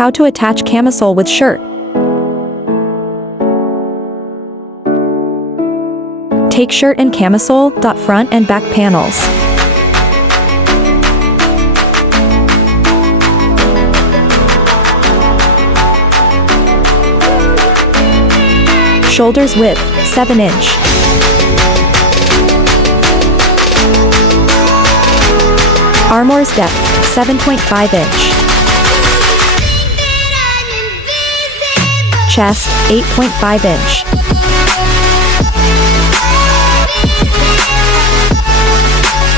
How to attach camisole with shirt. Take shirt and camisole, front and back panels. Shoulders width, 7 inch. Armholes depth, 7.5 inch. Chest, 8.5 inch.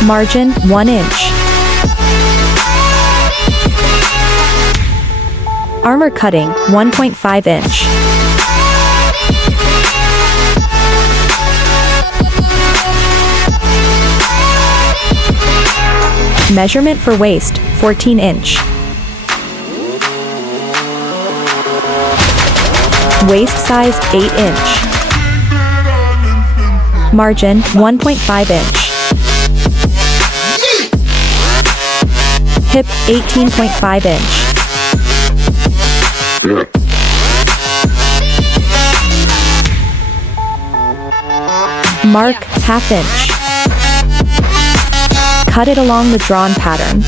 Margin, 1 inch. Armor cutting, 1.5 inch. Measurement for waist, 14 inch. Waist size, 8 inch. Margin, 1.5 inch. Hip, 18.5 inch. Mark, ½ inch. Cut it along the drawn pattern.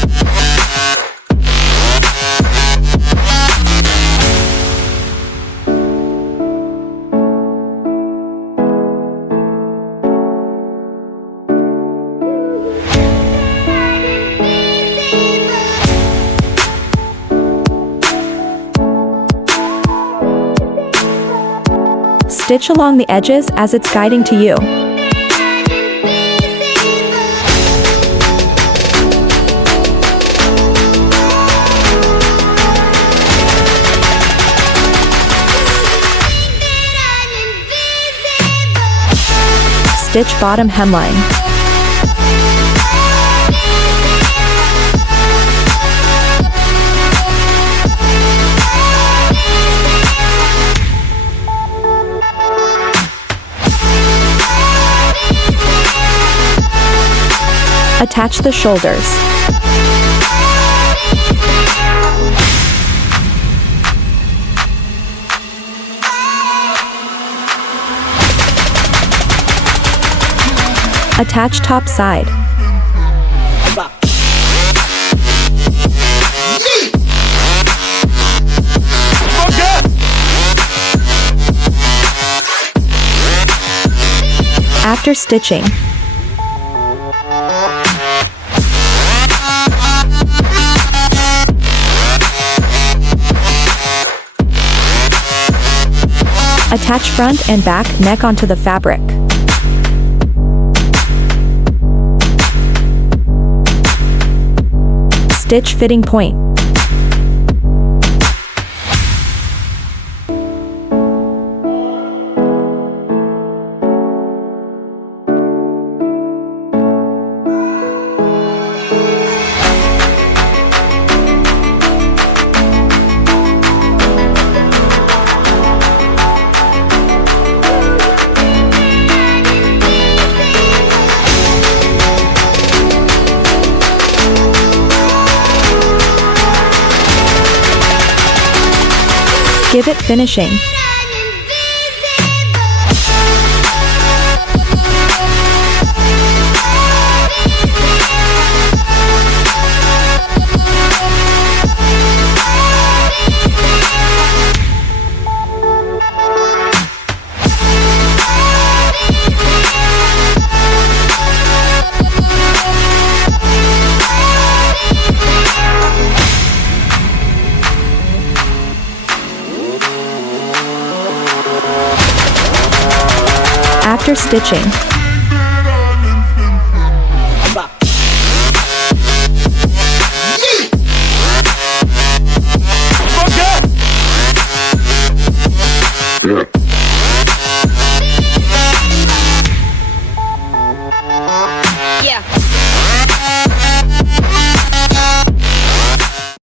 Stitch along the edges as it's guiding to you. Stitch bottom hemline. Attach the shoulders. Attach top side. After stitching, attach front and back neck onto the fabric. Stitch fitting point. Give it finishing. After stitching, Yeah.